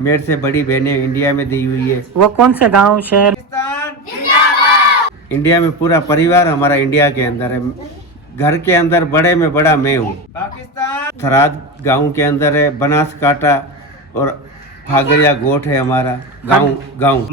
मेरे से बड़ी बहनें इंडिया में दी हुई है। वो कौन से गांव शहर? इंडिया में पूरा परिवार हमारा इंडिया के अंदर है। घर के अंदर बड़े में बड़ा मैं हूँ। पाकिस्तान थराद गांव के अंदर है। बनासकांठा और फागरिया गोठ है हमारा गांव।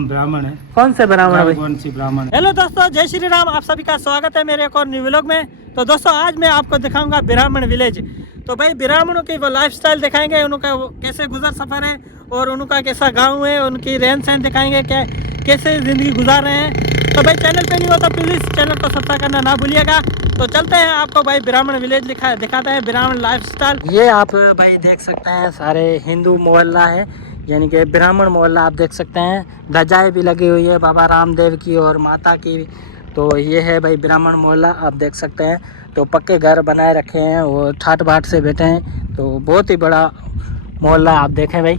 ब्राह्मण है। कौन से ब्राह्मण भाई? वंशी ब्राह्मण। हेलो दोस्तों, जय श्री राम। आप सभी का स्वागत है मेरे एक और न्यू व्लॉग में। तो दोस्तों आज मैं आपको दिखाऊंगा ब्राह्मण विलेज। तो भाई ब्राह्मणों की वो लाइफस्टाइल दिखाएंगे, उनका वो कैसे गुजर सफर है और उनका कैसा गांव है, उनकी रहन सहन दिखाएंगे, क्या कैसे ज़िंदगी गुजार रहे हैं। तो भाई चैनल पे नहीं हो तो प्लीज़ चैनल को सब्सक्राइब करना ना भूलिएगा। तो चलते हैं, आपको भाई ब्राह्मण विलेज दिखाते हैं, ब्राह्मण लाइफस्टाइल। ये आप भाई देख सकते हैं सारे हिंदू मोहल्ला है, यानी कि ब्राह्मण मोहल्ला आप देख सकते हैं। ध्वजाएँ भी लगी हुई है बाबा रामदेव की और माता की। तो ये है भाई ब्राह्मण मोहल्ला, आप देख सकते हैं। तो पक्के घर बनाए रखे हैं, वो ठाट बाट से बैठे हैं। तो बहुत ही बड़ा मोहल्ला आप देखें भाई।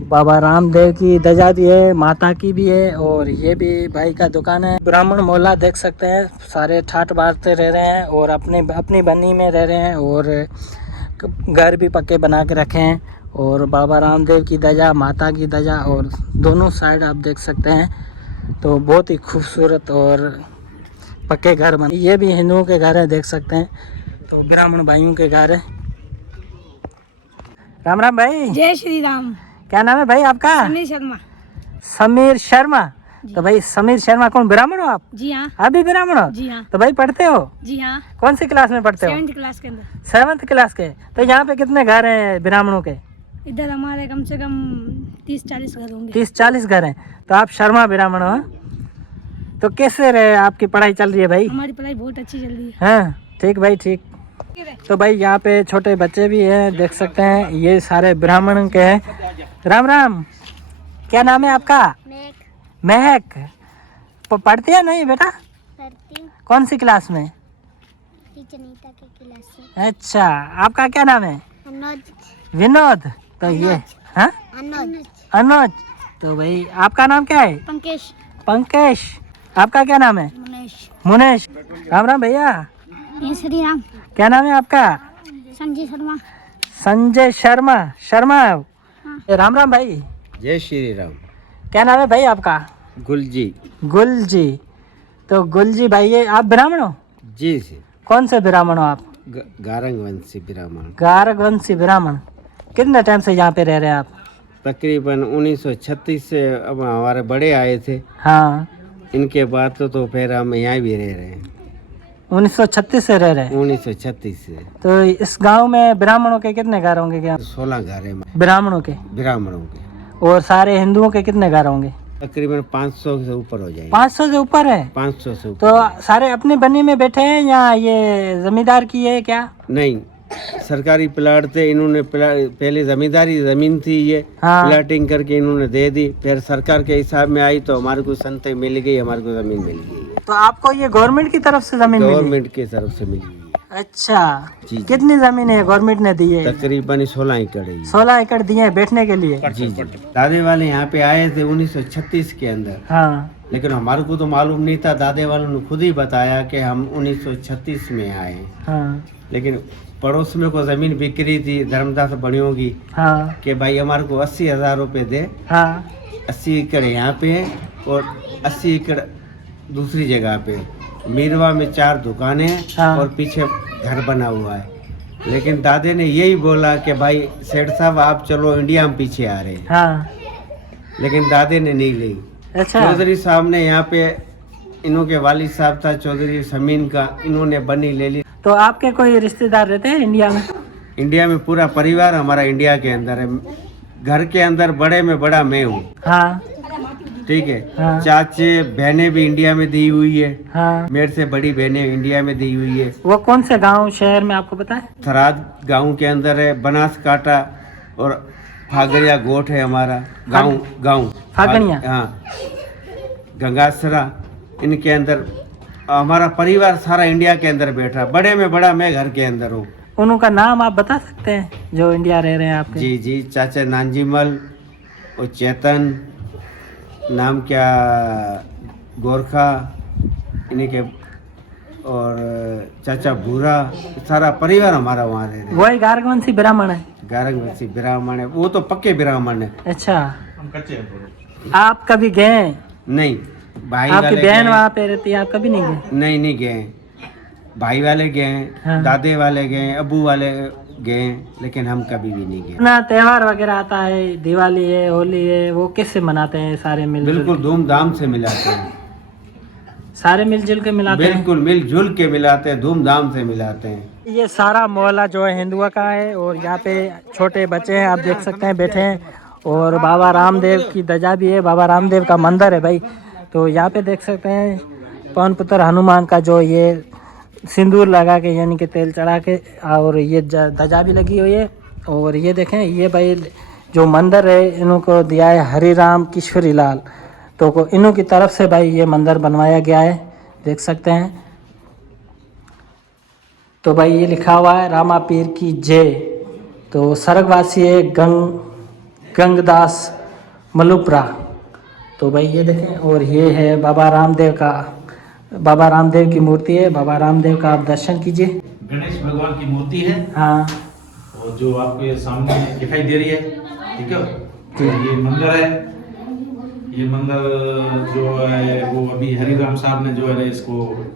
बाबा रामदेव की ध्वजा भी है, माता की भी है, और ये भी भाई का दुकान है। ब्राह्मण मोहल्ला देख सकते हैं, सारे ठाट बाट से रह रहे हैं और अपनी बनी में रह रहे हैं और घर भी पक्के बना के रखे हैं। और बाबा रामदेव की ध्वजा, माता की ध्वजा, और दोनों साइड आप देख सकते हैं। तो बहुत ही खूबसूरत और पक्के घर बने। ये भी हिंदुओं के घर है, देख सकते हैं। तो ब्राह्मण भाइयों के घर है। राम राम भाई। जय श्री राम। क्या नाम है भाई आपका? समीर शर्मा। समीर शर्मा। तो भाई समीर शर्मा कौन, ब्राह्मण हो आप? जी हाँ। आप भी ब्राह्मण हो? जी हाँ। तो भाई पढ़ते हो? जी हाँ। कौन सी क्लास में पढ़ते हो? 7th क्लास के अंदर। 7th क्लास के। तो यहाँ पे कितने घर हैं ब्राह्मणों के? इधर हमारे कम से कम 30-40 घर होंगे। 30-40 घर हैं। तो आप शर्मा ब्राह्मण हो? तो कैसे रहे आपकी पढ़ाई चल रही है भाई? हमारी पढ़ाई बहुत अच्छी चल रही है। हाँ ठीक भाई ठीक। तो भाई यहाँ पे छोटे बच्चे भी हैं, देख सकते हैं। ये सारे ब्राह्मण के हैं। राम राम। क्या नाम है आपका? महक। पढ़ती है नहीं बेटा? पढ़ती हूँ। कौन सी क्लास में? नीता के क्लास में। अच्छा, आपका क्या नाम है? विनोद। तो ये हाँ अनुज। तो भाई आपका नाम क्या है? पंकेश। पंकज। आपका क्या नाम है? मुनेश। राम राम भैया। जय श्री राम। क्या नाम है आपका? संजय शर्मा। संजय शर्मा। राम राम भाई। जय श्री राम। क्या नाम है भाई आपका? गुलजी। तो गुलजी भाई, ये आप ब्राह्मण हो? जी जी। कौन से ब्राह्मण हो आप? गारंगवंशी ब्राह्मण। गारगवंशी ब्राह्मण। कितने टाइम से यहाँ पे रह रहे हैं आप? तकरीबन 1936 से अब हमारे बड़े आए थे। हाँ। इनके बाद तो फिर हम यहाँ भी रह रहे हैं। 1936 से रह रहे हैं? 1936 से। तो इस गांव में ब्राह्मणों के कितने घर होंगे क्या? 16 घर है ब्राह्मणों के। और सारे हिंदुओं के कितने घर होंगे? तकरीबन 500 से ऊपर हो जाएंगे। 500 से ऊपर है? 500 से ऊपर। तो सारे अपनी बनी में बैठे हैं या ये जमींदार की है क्या? नहीं, सरकारी प्लाट थे। इन्होंने पहले जमींदारी जमीन थी, ये हाँ। प्लाटिंग करके इन्होंने दे दी। फिर सरकार के हिसाब में आई तो हमारे को संतै मिल गई, हमारे को जमीन मिल गई। तो आपको ये गवर्नमेंट की तरफ से जमीन मिली? गवर्नमेंट की तरफ से मिली। अच्छा जी। कितनी जमीन है गवर्नमेंट ने दी है? तकरीबन 16 एकड़ है। 16 एकड़ दिए हैं बैठने के लिए? जी जी। दादे वाले यहाँ पे आए थे 1936 के अंदर। हाँ। लेकिन हमारे को तो मालूम नहीं था। दादे वालों ने खुद ही बताया कि हम 1936 में आए हैं। हाँ। लेकिन पड़ोस में को जमीन बिक रही थी धर्मदास बनियों की। हाँ। कि भाई हमारे को 80,000 रुपए दे। हाँ। 80 एकड़ यहाँ पे है और 80 एकड़ दूसरी जगह पे। मीरवा में 4 दुकानें हैं। हाँ। और पीछे घर बना हुआ है। लेकिन दादे ने यही बोला कि भाई सेठ साहब आप चलो इंडिया में पीछे आ रहे हैं। हाँ। लेकिन दादे ने नहीं ली। अच्छा। चौधरी साहब ने यहाँ पे, इन्हों के वालिद साहब था चौधरी समीन का, इन्होंने बनी ले ली। तो आपके कोई रिश्तेदार रहते हैं इंडिया में? इंडिया में पूरा परिवार हमारा इंडिया के अंदर है। घर के अंदर बड़े में बड़ा मैं हूँ। हाँ। ठीक है। हाँ। चाचे बहनें भी इंडिया में दी हुई है। हाँ। मेरे से बड़ी बहनें इंडिया में दी हुई है। वो कौन से गांव शहर में आपको पता है? थराद गांव के अंदर है। बनासकांठा और फागरिया गोठ है हमारा गांव। फागड़िया। हाँ, गंगासरा। इनके अंदर हमारा परिवार सारा इंडिया के अंदर बैठा। बड़े में बड़ा मैं घर के अंदर हूँ। उनका नाम आप बता सकते हैं जो इंडिया रह रहे हैं आपके? जी जी। चाचा नांजीमल और चेतन, नाम क्या गोरखा, इन्हीं के और चाचा भूरा, सारा परिवार हमारा वहाँ रह रहे। वही गारगवंशी ब्राह्मण है। गारगवंशी ब्राह्मण है, वो तो पक्के ब्राह्मण है। अच्छा, आप कभी गए? नहीं, भाई आपकी वाले बहन गए। वहाँ पे रहती है, आप कभी नहीं गए? नहीं गए। भाई वाले गए, हाँ। दादे वाले गए, अबू वाले गए, लेकिन हम कभी भी नहीं गए। अपना त्योहार वगैरह आता है, दिवाली है, होली है, वो कैसे मनाते हैं? सारे मिलजुल बिल्कुल धूमधाम से मिलाते हैं। सारे मिलजुल के मिलाते हैं। बिल्कुल मिलजुल के मिलाते हैं, धूमधाम से मिलाते हैं। ये सारा मोहल्ला जो है हिंदुओं का है और यहाँ पे छोटे बच्चे हैं, आप देख सकते हैं बैठे हैं। और बाबा रामदेव की ध्वजा भी है, बाबा रामदेव का मंदिर है भाई। तो यहाँ पे देख सकते हैं पवन पुत्र हनुमान का जो ये सिंदूर लगा के यानी कि तेल चढ़ा के, और ये ध्वजा भी लगी हुई है। और ये देखें, ये भाई जो मंदिर है इनको दिया है हरि राम किशोरी लाल, तो इन्हों की तरफ से भाई ये मंदिर बनवाया गया है, देख सकते हैं। तो भाई ये लिखा हुआ है रामा पीर की जय। तो स्वर्गवासी है गंगदास मलुप्रा। तो भाई ये देखें, और ये है बाबा रामदेव की मूर्ति है। बाबा रामदेव का आप दर्शन कीजिए। गणेश भगवान की मूर्ति है, हाँ, और जो आपके सामने दिखाई दे रही है, ठीक है। तो ये मंदिर है, ये मंदिर जो है वो अभी हरिराम साहब ने जो है इसको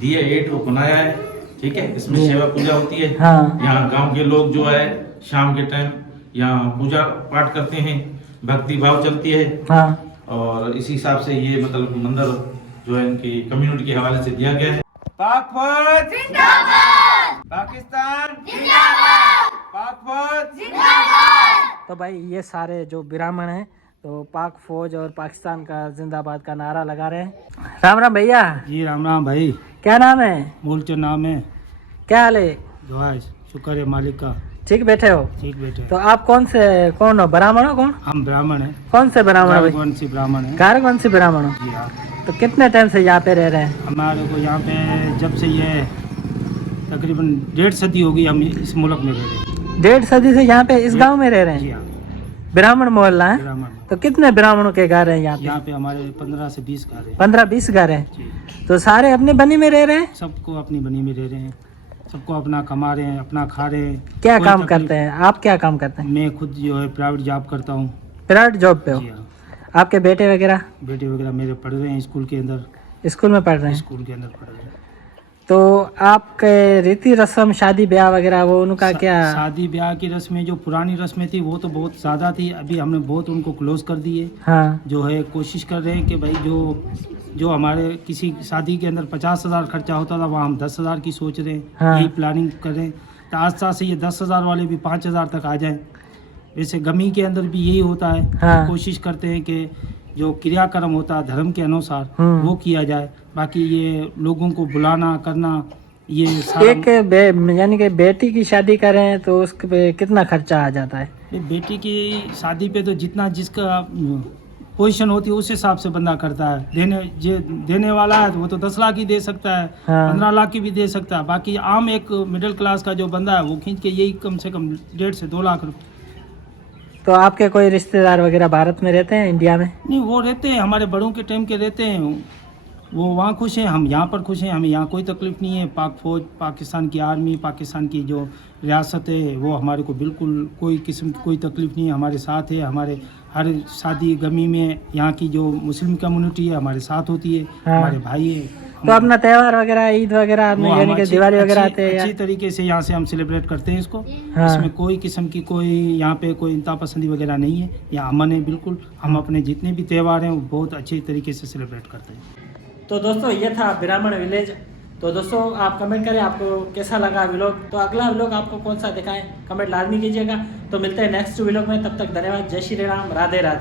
दिए, एट वो बनाया है, ठीक है। इसमें सेवा पूजा होती है। हाँ। यहाँ गांव के लोग जो है शाम के टाइम यहाँ पूजा पाठ करते हैं, भक्ति भाव चलती है। हाँ। और इसी हिसाब से ये मतलब मंदिर जो है इनकी कम्युनिटी के हवाले से दिया गया है। पाक फौज जिंदाबाद, पाकिस्तान जिंदाबाद, पाक फौज जिंदाबाद। तो भाई ये सारे जो ब्राह्मण हैं तो पाक फौज और पाकिस्तान का जिंदाबाद का नारा लगा रहे हैं। राम राम भैया। जी राम राम भाई। क्या नाम है? मूलचंद नाम है। क्या हाल है? दुआ शुक्र है मालिक का। ठीक बैठे हो? ठीक बेटे। तो आप कौन हो? ब्राह्मण हो? कौन हम ब्राह्मण हैं। कौन से ब्राह्मण हो भाई? गारगवंशी ब्राह्मण हैं। गारगवंशी ब्राह्मण हो? जी हाँ। तो कितने टाइम से यहाँ पे रह रहे हैं? हमारे को यहाँ पे जब से ये तकरीबन 1.5 सदी हो गई हम इस मुल्क में रह रहे हैं। 1.5 सदी से यहाँ पे इस गांव में रह रहे जी हैं? हाँ। ब्राह्मण मोहल्ला है? ब्राह्मण। तो कितने ब्राह्मणों के घर हैं यहाँ यहाँ पे? पे हमारे 15 से 20 घर हैं। 15-20 घर हैं। जी। तो सारे अपने बनी में रह रहे हैं? सबको अपनी बनी में रह रहे हैं, सबको अपना कमा रहे हैं, अपना खा रहे हैं। क्या कोई काम तकलीफ- करते हैं आप? क्या काम करते हैं? मैं खुद जो है प्राइवेट जॉब करता हूँ। प्राइवेट जॉब पे हो? जी हाँ। आपके बेटे वगैरह बेटे वगैरह मेरे पढ़ रहे हैं स्कूल के अंदर। स्कूल में पढ़ रहे हैं? स्कूल के अंदर पढ़ रहे हैं। तो आपके रीति रस्म शादी ब्याह वगैरह वो उनका क्या? शादी ब्याह की रस्में जो पुरानी रस्में थी वो तो बहुत ज़्यादा थी, अभी हमने बहुत उनको क्लोज कर दिए। हाँ। जो है कोशिश कर रहे हैं कि भाई जो हमारे किसी शादी के अंदर 50,000 खर्चा होता था वहाँ हम 10,000 की सोच रहे हैं। हाँ। यही प्लानिंग कर रहे हैं तो आस्ता से ये 10,000 वाले भी 5,000 तक आ जाएं। वैसे गमी के अंदर भी यही होता है। हाँ। कोशिश करते हैं कि जो क्रियाक्रम होता है धर्म के अनुसार वो किया जाए। बाकी ये लोगों को बुलाना करना ये सारा एक यानी कि बेटी की शादी करें तो उसके पे कितना खर्चा आ जाता है? ये बेटी की शादी पे तो जितना जिसका पोजीशन होती है उस हिसाब से बंदा करता है। देने वाला है तो वो तो 10 लाख ही दे सकता है। हाँ। 15 लाख की भी दे सकता है। बाकी आम एक मिडिल क्लास का जो बंदा है वो खींच के यही कम से कम 1.5 से 2 लाख रुपए। तो आपके कोई रिश्तेदार वगैरह भारत में रहते हैं, इंडिया में? नहीं, वो रहते हैं हमारे बड़ों के टाइम के रहते हैं, वो वहाँ खुश हैं, हम यहाँ पर खुश हैं। हमें यहाँ कोई तकलीफ नहीं है। पाक फौज, पाकिस्तान की आर्मी, पाकिस्तान की जो रियासत है वो हमारे को बिल्कुल कोई किस्म की कोई तकलीफ नहीं है, हमारे साथ है। हमारे हर शादी गमी में यहाँ की जो मुस्लिम कम्युनिटी है हमारे साथ होती है। हाँ। हमारे भाई है। तो अपना त्योहार वगैरह ईद वगैरह वो यानी हम कि अच्छी- दिवाली वगैरह अच्छी- आते हैं अच्छी तरीके से यहाँ से हम सेलिब्रेट करते हैं इसको। हाँ। इसमें कोई किस्म की कोई यहाँ पे कोई इंतहा पसंदी वगैरह नहीं है। यहाँ अमन है बिल्कुल। हम अपने जितने भी त्यौहार हैं वो बहुत अच्छे तरीके से सेलिब्रेट करते हैं। तो दोस्तों ये था ब्राह्मण विलेज। तो दोस्तों आप कमेंट करें आपको कैसा लगा व्लॉग। तो अगला व्लॉग आपको कौन सा दिखाएं कमेंट लाजमी कीजिएगा। तो मिलते हैं नेक्स्ट व्लॉग में, तब तक धन्यवाद। जय श्री राम, राधे राधे।